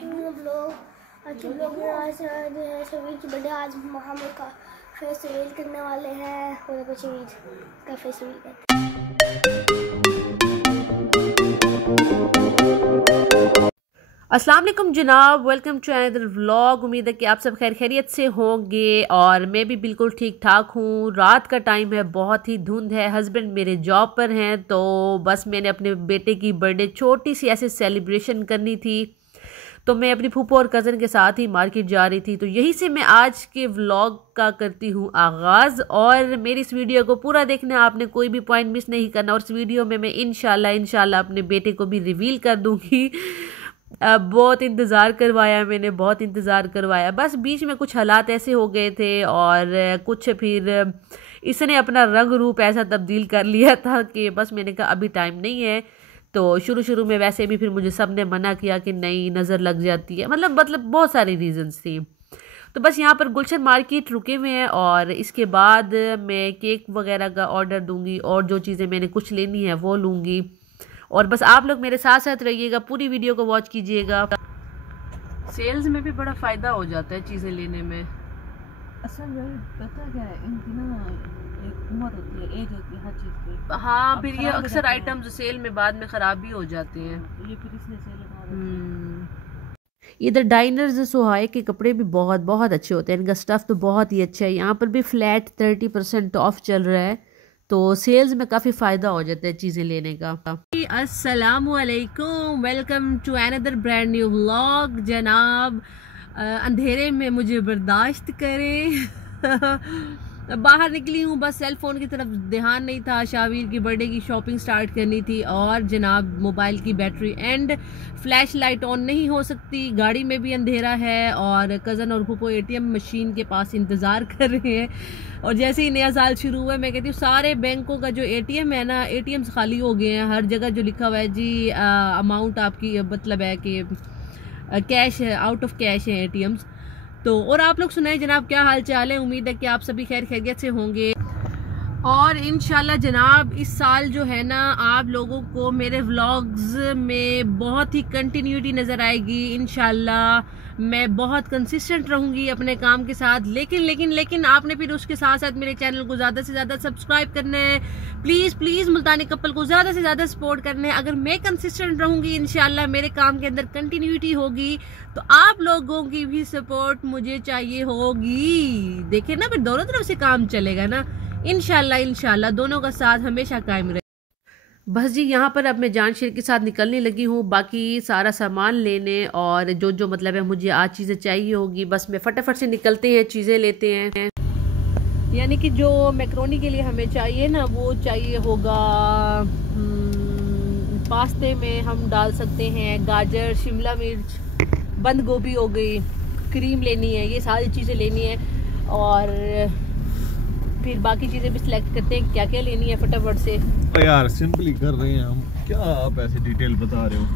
Blog आज के blog में आज जो है शबीर की बर्थडे। आज हम का फेस रिवील करने वाले हैं और कुछ का फेस रिवील करते हैं। अस्सलाम वालेकुम जनाब, वेलकम टू अनदर व्लॉग। उम्मीद है कि आप सब खैर खैरियत से होंगे और मैं भी बिल्कुल ठीक ठाक हूँ। रात का टाइम है, बहुत ही धुंध है। हस्बैंड मेरे जॉब पर हैं, तो बस मैंने अपने बेटे की बर्थडे छोटी सी ऐसे सेलिब्रेशन करनी थी, तो मैं अपनी फूफो और कज़न के साथ ही मार्केट जा रही थी। तो यहीं से मैं आज के व्लॉग का करती हूँ आगाज़। और मेरी इस वीडियो को पूरा देखना, आपने कोई भी पॉइंट मिस नहीं करना। और इस वीडियो में मैं इंशाल्लाह अपने बेटे को भी रिवील कर दूँगी। बहुत इंतज़ार करवाया मैंने, बहुत इंतज़ार करवाया। बस बीच में कुछ हालात ऐसे हो गए थे और कुछ फिर इसने अपना रंग रूप ऐसा तब्दील कर लिया था कि बस मैंने कहा अभी टाइम नहीं है। तो शुरू में वैसे भी फिर मुझे सब ने मना किया कि नहीं, नज़र लग जाती है, मतलब बहुत सारी रीज़न्स थी। तो बस यहाँ पर गुलशन मार्केट रुके हुए हैं और इसके बाद मैं केक वगैरह का ऑर्डर दूंगी और जो चीज़ें मैंने कुछ लेनी है वो लूँगी। और बस आप लोग मेरे साथ साथ रहिएगा, पूरी वीडियो को वॉच कीजिएगा। सेल्स में भी बड़ा फ़ायदा हो जाता है चीज़ें लेने में। असल में पता क्या है, इनकी ना एक उम्र होती है, एज होती है हर चीज़ की। हाँ, फिर ये अक्सर आइटम्स सेल में बाद में ख़राब भी हो जाते हैं। ये फिर इसने सेल लगा रखी है। इधर डाइनर्स सुहाए के कपड़े भी बहुत अच्छे होते हैं, इनका स्टफ़ तो बहुत ही अच्छा है। यहाँ पर भी फ्लैट 30% ऑफ चल रहा है, तो सेल्स में काफ़ी फ़ायदा हो जाता है चीज़ें लेने का। अस्सलामुअलैकुम, welcome to another brand new vlog. जनाब अंधेरे में मुझे बर्दाश्त करें। बाहर निकली हूँ, बस सेल फ़ोन की तरफ ध्यान नहीं था। शावीर की बर्थडे की शॉपिंग स्टार्ट करनी थी और जनाब मोबाइल की battery and flash light on नहीं हो सकती, गाड़ी में भी अंधेरा है और कज़न और फूफो एटीएम मशीन के पास इंतज़ार कर रहे हैं। और जैसे ही नया साल शुरू हुआ, मैं कहती हूँ सारे बैंकों का जो एटीएम है ना, एटीएम्स खाली हो गए हैं। हर जगह जो लिखा हुआ है जी अमाउंट आपकी, मतलब है कि कैश है, आउट ऑफ कैश है एटीएम्स। तो और आप लोग सुनाए जनाब, क्या हाल चाल है? उम्मीद है कि आप सभी खैर खैरियत से होंगे। और इंशाल्लाह जनाब इस साल जो है ना, आप लोगों को मेरे व्लॉग्स में बहुत ही कंटिन्यूटी नज़र आएगी। इंशाल्लाह मैं बहुत कंसिस्टेंट रहूँगी अपने काम के साथ। लेकिन आपने फिर उसके साथ साथ मेरे चैनल को ज़्यादा से ज़्यादा सब्सक्राइब करना है। प्लीज़ मुल्तानी कपल को ज़्यादा से ज़्यादा सपोर्ट करना है। अगर मैं कंसिस्टेंट रहूँगी, इंशाल्लाह मेरे काम के अंदर कंटिन्यूटी होगी, तो आप लोगों की भी सपोर्ट मुझे चाहिए होगी। देखे ना, फिर दोनों तरफ से काम चलेगा ना। इंशाल्लाह दोनों का साथ हमेशा कायम रहे। बस जी, यहाँ पर अब मैं जानशीर के साथ निकलने लगी हूँ, बाकी सारा सामान लेने और जो मतलब है मुझे आज चीज़ें चाहिए होगी, बस मैं फटाफट से निकलते हैं, चीज़ें लेते हैं। यानी कि जो मैक्रोनी के लिए हमें चाहिए ना, वो चाहिए होगा पास्ते में हम डाल सकते हैं गाजर, शिमला मिर्च, बंद गोभी हो गई, क्रीम लेनी है, ये सारी चीज़ें लेनी है। और फिर बाकी चीज़ें भी सिलेक्ट करते हैं क्या क्या लेनी है फटाफट से। यार सिंपली कर रहे हैं हम, क्या आप ऐसे डिटेल बता रहे हो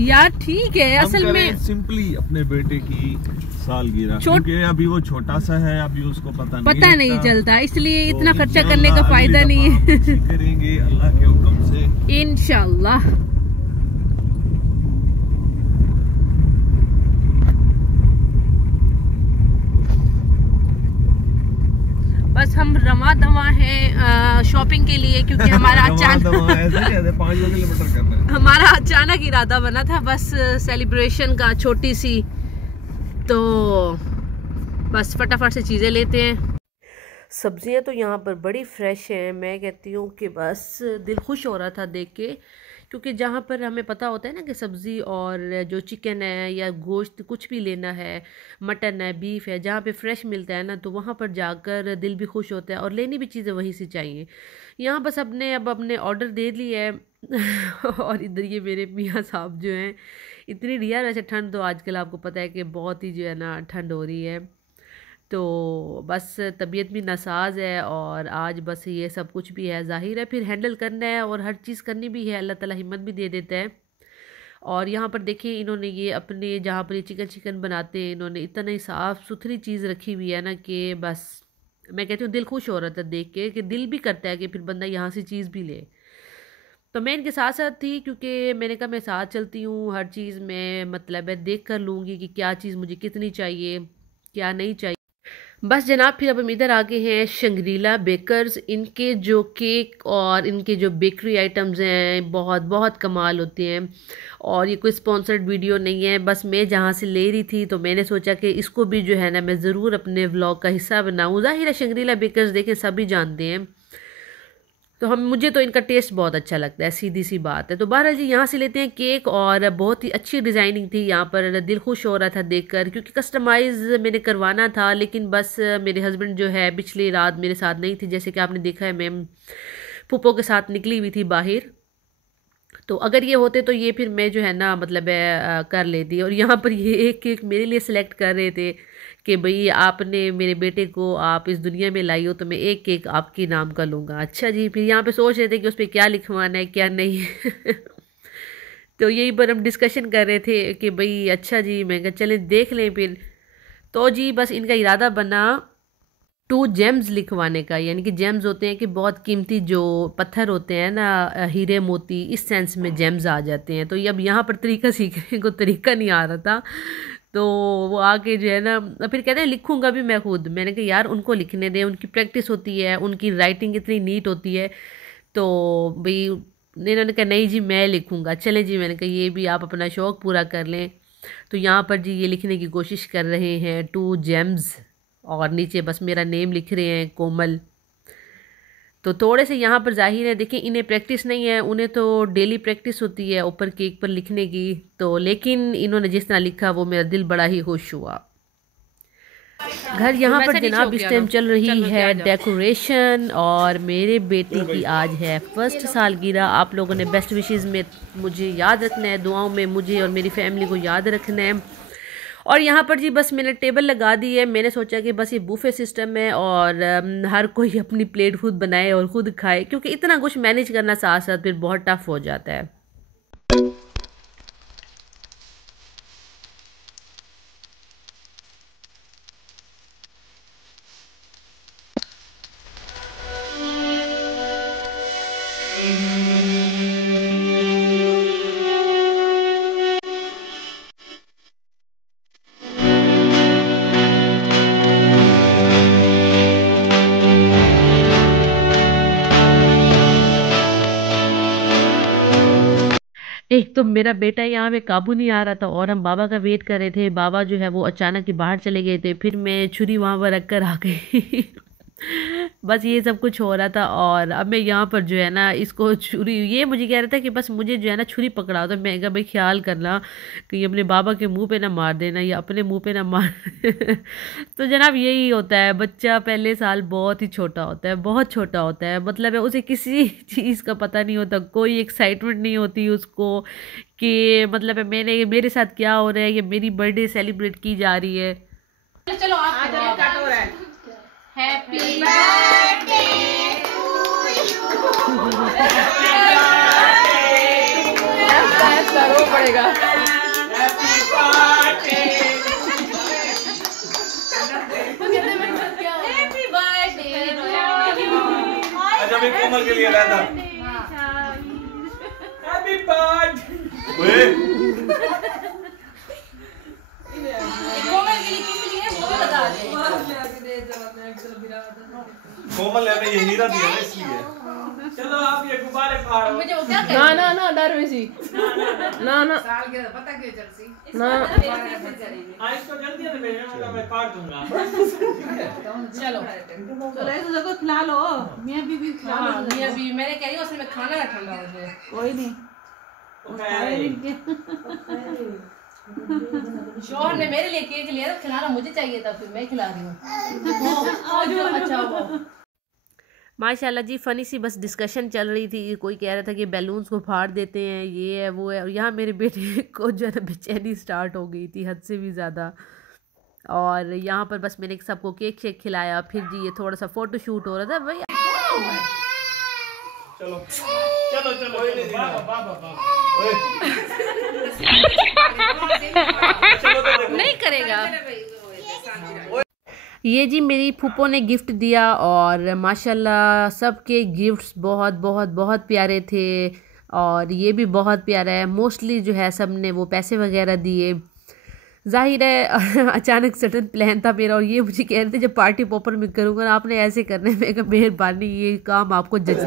यार? ठीक है, असल में सिंपली अपने बेटे की सालगिरह, क्योंकि अभी वो छोटा सा है, अभी उसको पता नहीं चलता, इसलिए तो इतना खर्चा करने का फायदा नहीं है। करेंगे अल्लाह के हुक्म से इंशाल्लाह। बस हम रवा दवा हैं शॉपिंग के लिए, क्योंकि हमारा हमारा अचानक इरादा बना था बस सेलिब्रेशन का छोटी सी, तो बस फटाफट से चीज़ें लेते हैं। सब्जियां तो यहाँ पर बड़ी फ्रेश हैं, मैं कहती हूँ कि बस दिल खुश हो रहा था देख के, क्योंकि जहाँ पर हमें पता होता है ना कि सब्ज़ी और जो चिकन है या गोश्त कुछ भी लेना है, मटन है, बीफ है, जहाँ पे फ्रेश मिलता है ना, तो वहाँ पर जाकर दिल भी खुश होता है और लेनी भी चीज़ें वहीं से चाहिए। यहाँ बस अपने ऑर्डर दे लिया है। और इधर ये मेरे मियाँ साहब जो हैं, इतनी रिया, वैसे ठंड तो आजकल आपको पता है कि बहुत ही जो है ना ठंड हो रही है, तो बस तबीयत भी नासाज है और आज बस ये सब कुछ भी है, ज़ाहिर है फिर हैंडल करना है और हर चीज़ करनी भी है, अल्लाह ताला हिम्मत भी दे देता है। और यहाँ पर देखिए इन्होंने ये अपने जहाँ पर ये चिकन बनाते हैं, इन्होंने इतना ही साफ़ सुथरी चीज़ रखी हुई है ना कि बस मैं कहती हूँ दिल खुश हो रहा था देख के, कि दिल भी करता है कि फिर बंदा यहाँ से चीज़ भी ले। तो मैं इनके साथ साथ थी, क्योंकि मैंने कहा मैं साथ चलती हूँ, हर चीज़ में मतलब है देख कर लूँगी कि क्या चीज़ मुझे कितनी चाहिए क्या नहीं चाहिए। बस जनाब, फिर अब हम इधर आ गए हैं शंग्रीला बेकर्स। इनके जो केक और इनके जो बेकरी आइटम्स हैं बहुत बहुत कमाल होते हैं। और ये कोई स्पॉन्सर्ड वीडियो नहीं है, बस मैं जहाँ से ले रही थी तो मैंने सोचा कि इसको भी जो है ना मैं ज़रूर अपने व्लॉग का हिस्सा बनाऊँ। ज़ाहिर है शंग्रीला बेकर्स देखें सभी जानते हैं, तो मुझे तो इनका टेस्ट बहुत अच्छा लगता है, सीधी सी बात है। तो बहरहाल जी यहाँ से लेते हैं केक, और बहुत ही अच्छी डिज़ाइनिंग थी यहाँ पर, दिल खुश हो रहा था देखकर, क्योंकि कस्टमाइज़ मैंने करवाना था, लेकिन बस मेरे हस्बैंड जो है पिछली रात मेरे साथ नहीं थी, जैसे कि आपने देखा है मैं फूफो के साथ निकली हुई थी बाहर। तो अगर ये होते तो ये फिर मैं जो है ना मतलब कर लेती। और यहाँ पर ये एक केक मेरे लिए सिलेक्ट कर रहे थे कि भाई आपने मेरे बेटे को आप इस दुनिया में लाई हो तो मैं एक केक आपके नाम का लूँगा। अच्छा जी, फिर यहाँ पे सोच रहे थे कि उस पर क्या लिखवाना है क्या नहीं तो यही पर हम डिस्कशन कर रहे थे कि भाई अच्छा जी, मैं कहा चलें देख लें फिर। तो जी बस इनका इरादा बना 2 जेम्स लिखवाने का, यानी कि जेम्स होते हैं कि बहुत कीमती जो पत्थर होते हैं ना, हीरे मोती, इस सेंस में जेम्स आ जाते हैं। तो ये अब यहाँ पर तरीका सीखने को तरीका नहीं आ रहा था, तो वो आके जो है ना फिर कहते हैं लिखूंगा भी मैं खुद। मैंने कहा यार उनको लिखने दें, उनकी प्रैक्टिस होती है, उनकी राइटिंग इतनी नीट होती है। तो भाई इन्होंने कहा नहीं जी मैं लिखूंगा। चले जी, मैंने कहा ये भी आप अपना शौक़ पूरा कर लें। तो यहाँ पर जी ये लिखने की कोशिश कर रहे हैं 2 जेम्स, और नीचे बस मेरा नेम लिख रहे हैं कोमल। तो थोड़े से यहाँ पर जाहिर है, देखिए इन्हें प्रैक्टिस नहीं है, उन्हें तो डेली प्रैक्टिस होती है ऊपर केक पर लिखने की। तो लेकिन इन्होंने जिस तरह लिखा वो मेरा दिल बड़ा ही खुश हुआ। घर यहाँ पर जनाब इस टाइम चल रही है डेकोरेशन, और मेरे बेटे की आज है 1st सालगिरह। आप लोगों ने बेस्ट विशेस में मुझे याद रखना है, दुआओं में मुझे और मेरी फैमिली को याद रखना है। और यहाँ पर जी बस मैंने टेबल लगा दी है। मैंने सोचा कि बस ये बूफे सिस्टम है और हर कोई अपनी प्लेट खुद बनाए और खुद खाए, क्योंकि इतना कुछ मैनेज करना साथ साथ फिर बहुत टफ हो जाता है। एक तो मेरा बेटा यहाँ पे काबू नहीं आ रहा था, और हम बाबा का वेट कर रहे थे। बाबा जो है वो अचानक ही बाहर चले गए थे, फिर मैं छुरी वहाँ पर रख कर आ गई बस ये सब कुछ हो रहा था। और अब मैं यहाँ पर जो है ना इसको छुरी, ये मुझे कह रहा था कि बस मुझे जो है ना छुरी पकड़ा, तो मैं कहा भाई ख्याल करना कि अपने बाबा के मुंह पे ना मार देना या अपने मुंह पे ना मार तो जनाब यही होता है, बच्चा पहले साल बहुत ही छोटा होता है, बहुत छोटा होता है, मतलब है उसे किसी चीज़ का पता नहीं होता, कोई एक्साइटमेंट नहीं होती उसको कि मतलब है मेरे साथ क्या हो रहा है, ये मेरी बर्थडे सेलिब्रेट की जा रही है। चलो आप काटो रहा है। Happy birthday to you. करो पड़ेगा। अच्छा मैं कोमल के लिए लाया था। Happy birthday. कोमल ने हमें ये हीरा दिया ना इसलिए। चलो आप ये गुब्बारे फाड़ो। मुझे वो क्या ना ना ना डर वैसी ना ना साल के पता क्यों चलसी ना आज तो जल्दी है मैं फाड़ दूंगा। चलो चलो ऐसे जगह खिला लो, मियां बीबी खिला लो। मियां बीबी मैंने कह रही हूं उसमें खाना ना ठंडा हो जाए। कोई नहीं शोहर ने मेरे लिए केक लिया था, खिलाना मुझे चाहिए था, फिर मैं खिला रही हूँ। अच्छा माशाल्लाह जी, फ़नी सी बस डिस्कशन चल रही थी। कोई कह रहा था कि बैलून्स को फाड़ देते हैं, ये है वो है, और यहाँ मेरे बेटे को जो है ना बेचैनी स्टार्ट हो गई थी हद से भी ज़्यादा। और यहाँ पर बस मैंने सबको केक शेक खिलाया, फिर जी ये थोड़ा सा फ़ोटो शूट हो रहा था भाई। चलो चलो चलो बाबा नहीं करेगा। ये जी मेरी फूफो ने गिफ्ट दिया, और माशाल्लाह सबके गिफ्ट्स बहुत बहुत बहुत प्यारे थे। और ये भी बहुत प्यारा है। मोस्टली जो है सब ने वो पैसे वगैरह दिए। जाहिर है अचानक सडन प्लान था मेरा, और ये मुझे कह रहे थे जब पार्टी पॉपर में करूँगा ना आपने ऐसे करने में कि मेहरबानी ये काम आपको जज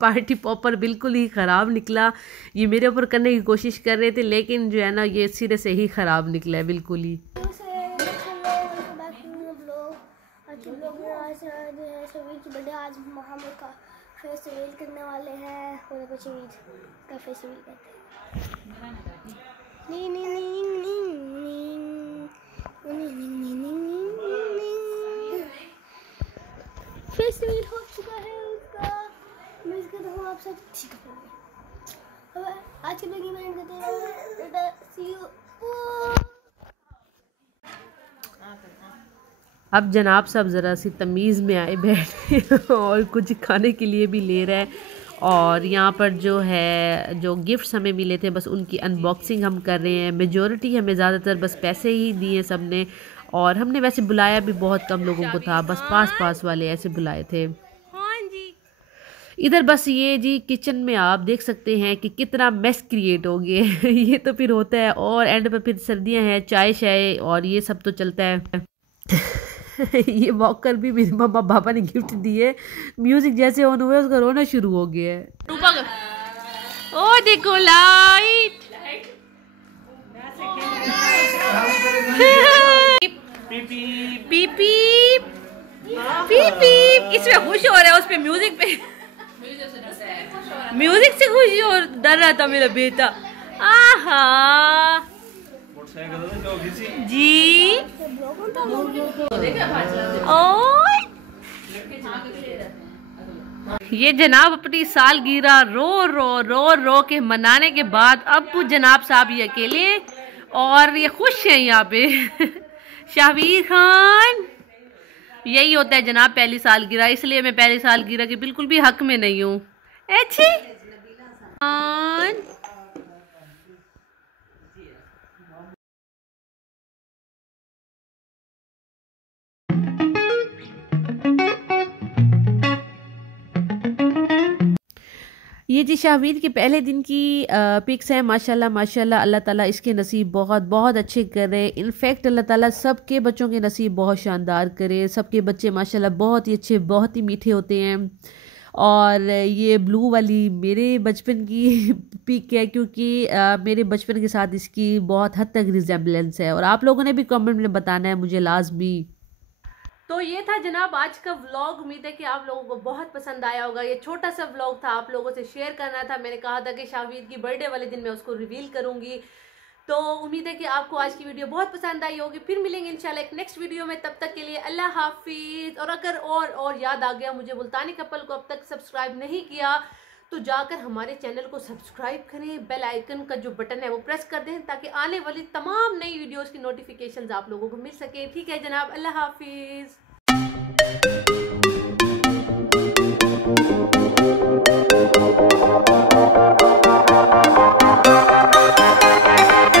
पार्टी पॉपर बिल्कुल ही ख़राब निकला। ये मेरे ऊपर करने की कोशिश कर रहे थे, लेकिन जो है ना ये सिरे से ही ख़राब निकला है बिल्कुल ही। आज मोहम्मद का फेस्टिवल करने वाले हैं, और कुछ ईद का फेस्टिवल करते हैं। फेस्टिवल हो चुका है उसका, मैं इसका तो आप सब ठीक है। अब आज के वीडियो में एंड करते हैं। सी यू। अब जनाब साहब ज़रा सी तमीज़ में आए बैठे और कुछ खाने के लिए भी ले रहे हैं। और यहाँ पर जो है जो गिफ्ट्स हमें मिले थे बस उनकी अनबॉक्सिंग हम कर रहे हैं। मेजॉरिटी हमें ज़्यादातर बस पैसे ही दिए सब ने, और हमने वैसे बुलाया भी बहुत कम लोगों को था, बस पास वाले ऐसे बुलाए थे। हाँ जी। इधर बस ये जी किचन में आप देख सकते हैं कि कितना मेस क्रिएट हो गया ये तो फिर होता है। और एंड पर फिर सर्दियाँ हैं, चाय शाय और ये सब तो चलता है ये वॉकर भी मेरे मम्मा पापा ने गिफ्ट दिए। म्यूजिक जैसे ऑन हुआ उसका रोना शुरू हो गया है। ओ देखो लाइट पीपी पीपी इसमें खुश हो रहा है, उस पे म्यूजिक से खुश हो डर रहा था मेरा बेटा। आहा जी ये जनाब अपनी सालगिरह रो के मनाने के बाद अब जनाब साहब ये अकेले और ये खुश हैं यहाँ पे शाहवीर खान। यही होता है जनाब पहली सालगिरह, इसलिए मैं पहली सालगिरह के बिल्कुल भी हक में नहीं हूँ। अच्छी ये जी शाहवीर के पहले दिन की पिक्स है। माशाल्लाह अल्लाह ताला इसके नसीब बहुत बहुत अच्छे करे। इनफैक्ट अल्लाह ताला सबके बच्चों के नसीब बहुत शानदार करे। सबके बच्चे माशाल्लाह बहुत ही अच्छे, बहुत ही मीठे होते हैं। और ये ब्लू वाली मेरे बचपन की पिक है, क्योंकि मेरे बचपन के साथ इसकी बहुत हद तक रिजेम्बलेंस है। और आप लोगों ने भी कमेंट में बताना है मुझे लाजमी। तो ये था जनाब आज का व्लॉग। उम्मीद है कि आप लोगों को बहुत पसंद आया होगा। ये छोटा सा व्लॉग था, आप लोगों से शेयर करना था। मैंने कहा था कि शाहवीर की बर्थडे वाले दिन मैं उसको रिवील करूंगी। तो उम्मीद है कि आपको आज की वीडियो बहुत पसंद आई होगी। फिर मिलेंगे इंशाल्लाह एक नेक्स्ट वीडियो में, तब तक के लिए अल्लाह हाफिज। और अगर और याद आ गया मुझे, मुल्तानी कपल को अब तक सब्सक्राइब नहीं किया तो जाकर हमारे चैनल को सब्सक्राइब करें। बेल आइकन का जो बटन है वो प्रेस कर दें ताकि आने वाली तमाम नई वीडियोस की नोटिफिकेशंस आप लोगों को मिल सके। ठीक है जनाब, अल्लाह हाफिज।